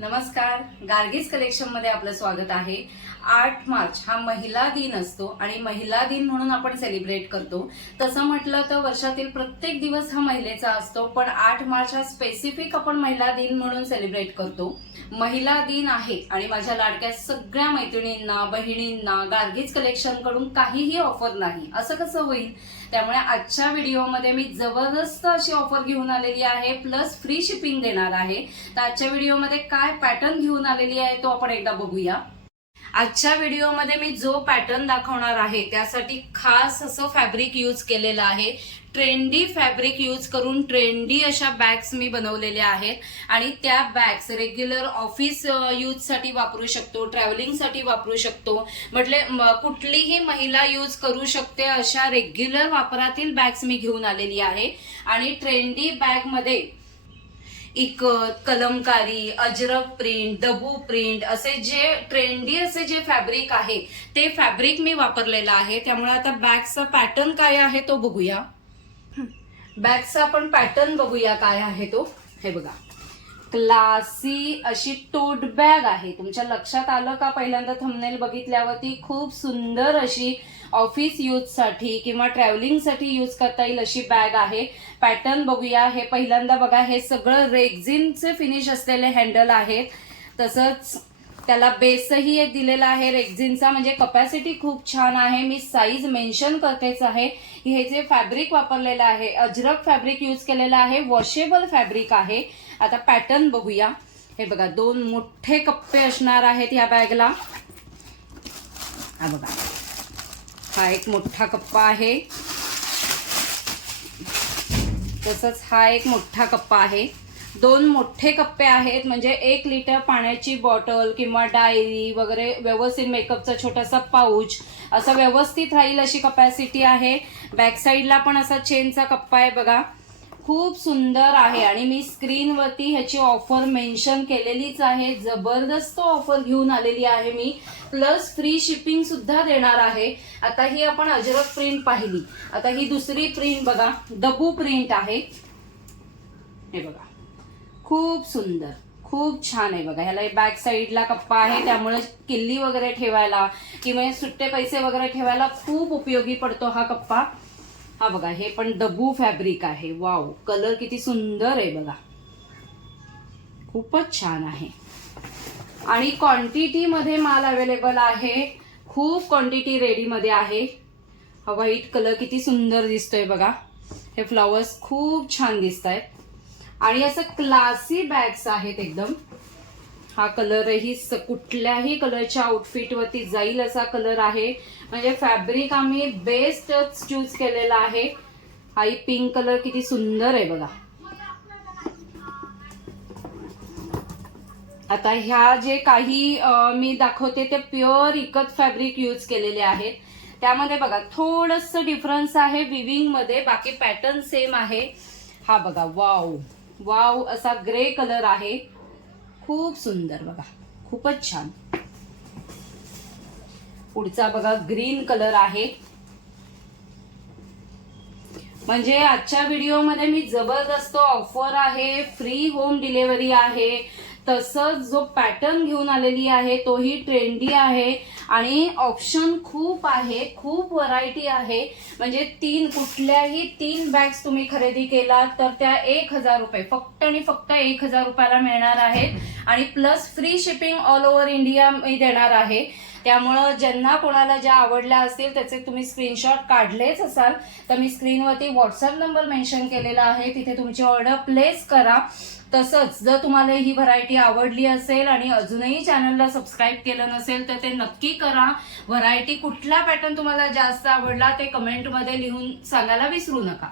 नमस्कार. गार्गीज कलेक्शनमध्ये आपलं स्वागत आहे. आठ मार्च हा महिला दिन असतो आणि महिला दिन म्हणून आपण सेलिब्रेट करतो. तसं म्हटलं तर वर्षातील प्रत्येक दिवस हा महिलेचा असतो पण आठ मार्च हा स्पेसिफिक आपण महिला दिन म्हणून सेलिब्रेट करतो. महिला दिन आहे आणि माझ्या लाडक्या सगळ्या मैत्रिणींना बहिणींना गार्गीज कलेक्शनकडून काहीही ऑफर नाही. असं कसं होईल? त्यामुळे आजच्या व्हिडिओमध्ये मी जबरदस्त अशी ऑफर घेऊन आलेली आहे प्लस फ्री शिपिंग देणार आहे. तर आजच्या व्हिडिओमध्ये काय पॅटर्न घेऊन आलेली आहे तो आपण एकदा बघूया. आजच्या व्हिडिओमध्ये मी जो पॅटर्न दाखवणार आहे त्यासाठी खास असं फॅब्रिक यूज केलेलं आहे. ट्रेंडी फॅब्रिक यूज करून ट्रेंडी अशा बॅग्स मी बनवलेल्या आहेत. आणि त्या बॅग्स रेग्युलर ऑफिस यूजसाठी वापरू शकतो ट्रॅव्हलिंगसाठी वापरू शकतो. म्हटले कुठलीही महिला यूज करू शकते अशा रेग्युलर वापरातील बॅग्स मी घेऊन आलेली आहे. आणि ट्रेंडी बॅगमध्ये इकत कलमकारी अजरक प्रिंट डबू प्रिंट असे जे ट्रेंडी असे जे फॅब्रिक आहे ते फॅब्रिक मी वापरलेलं आहे. त्यामुळे आता बॅगचा पॅटर्न काय आहे तो बघूया. बॅगचा आपण पॅटर्न बघूया काय आहे तो. हे बघा. क्लासी अशी टोट बॅग आहे. तुमच्या लक्षात आलं का? पहिल्यांदा थंबनेल बघितल्यावरती खूप सुंदर अशी ऑफिस यूजसाठी किंवा ट्रॅव्हलिंगसाठी यूज करता येईल अशी बॅग आहे. पॅटर्न बघूया. हे पहिल्यांदा बघा. हे सगळं रेग्झिनचे फिनिश असलेले हँडल आहेत. तसंच त्याला बेसही एक दिलेला आहे. रेक्झिनचा म्हणजे कपॅसिटी खूप छान आहे. मी साईज मेन्शन करतेच आहे. हे जे फॅब्रिक वापरलेलं आहे अजरक फॅब्रिक यूज केलेलं आहे वॉशेबल फॅब्रिक आहे. आता पॅटर्न बघूया. हे बघा दोन मोठे कप्पे असणार आहेत या बॅगला हा बघा. हा एक मोठा कप्पा आहे. तसंच हा एक मोठा कप्पा आहे. दोन मोठे कप्पे आहेत म्हणजे एक लिटर पाण्याची बॉटल किंवा डायरी वगैरे व्यवस्थित मेकअपचा छोटासा पाऊच असं व्यवस्थित राहील अशी कपॅसिटी आहे. बॅक साईडला पण असा चेनचा कप्पा आहे बघा. खूप सुंदर आहे आणि मी स्क्रीनवरती ह्याची ऑफर मेन्शन केलेलीच आहे. जबरदस्त ऑफर घेऊन आलेली आहे मी. प्लस फ्री शिपिंग सुद्धा देणार आहे. आता ही आपण अजरक प्रिंट पाहिली. आता ही दुसरी प्रिंट बघा. दबू प्रिंट आहे. हे बघा. खूप सुंदर. खूप छान आहे बघा. ह्याला बॅक साईडला कप्पा आहे. त्यामुळे किल्ली वगैरे ठेवायला किंवा सुट्टे पैसे वगैरे ठेवायला खूप उपयोगी पडतो हा कप्पा. हा बघा हे पण दबू फॅब्रिक आहे. वाव कलर किती सुंदर आहे बघा. खूपच छान आहे. आणि क्वांटिटी मध्ये माल अवेलेबल आहे. खूप क्वांटिटी रेडीमध्ये आहे. हा व्हाईट कलर किती सुंदर दिसतोय बघा. हे फ्लॉवर्स खूप छान दिसत आहेत आणि असं क्लासी बॅग्स आहेत एकदम. हा कलरही स- कुठल्याही कलरच्या आउटफिटवरती जाईल असा कलर आहे. म्हणजे फॅब्रिक आम्ही बेस्टच चूज केलेला आहे. हा पिंक कलर किती सुंदर आहे बघा. आता ह्या जे काही मी दाखवते ते प्युअर इकत फॅब्रिक यूज केलेले आहेत. त्यामध्ये बघा थोडस डिफरन्स आहे विविंगमध्ये बाकी पॅटर्न सेम आहे. हा बघा वाव वाव असा ग्रे कलर आहे. खूप सुंदर बघा. खूपच छान. पुढचा बघा ग्रीन कलर आहे. म्हणजे आजच्या व्हिडिओमध्ये मी जबरदस्त ऑफर आहे फ्री होम डिलेवरी आहे. तसंच जो पॅटर्न घेऊन आलेली आहे तोही ट्रेंडी आहे आणि ऑप्शन खूप आहे खूप व्हरायटी आहे. म्हणजे तीन कुठल्याही तीन बॅग्स तुम्ही खरेदी केलात तर त्या एक हजार रुपये फक्त आणि फक्त एक हजार रुपयाला मिळणार आहेत. आणि plus free shipping all over India मी देणार आहे. त्यामुळं ज्यांना कोणाला ज्या आवडल्या असतील त्याचे तुम्ही स्क्रीनशॉट काढलेच असाल. तर मी स्क्रीनवरती व्हॉट्सअप नंबर मेन्शन केलेला आहे. तिथे तुमची ऑर्डर प्लेस करा. तसंच जर तुम्हाला ही व्हरायटी आवडली असेल आणि अजूनही चॅनलला सबस्क्राईब केलं नसेल तर ते नक्की करा. व्हरायटी कुठला पॅटर्न तुम्हाला जास्त आवडला ते कमेंटमध्ये लिहून सांगायला विसरू नका.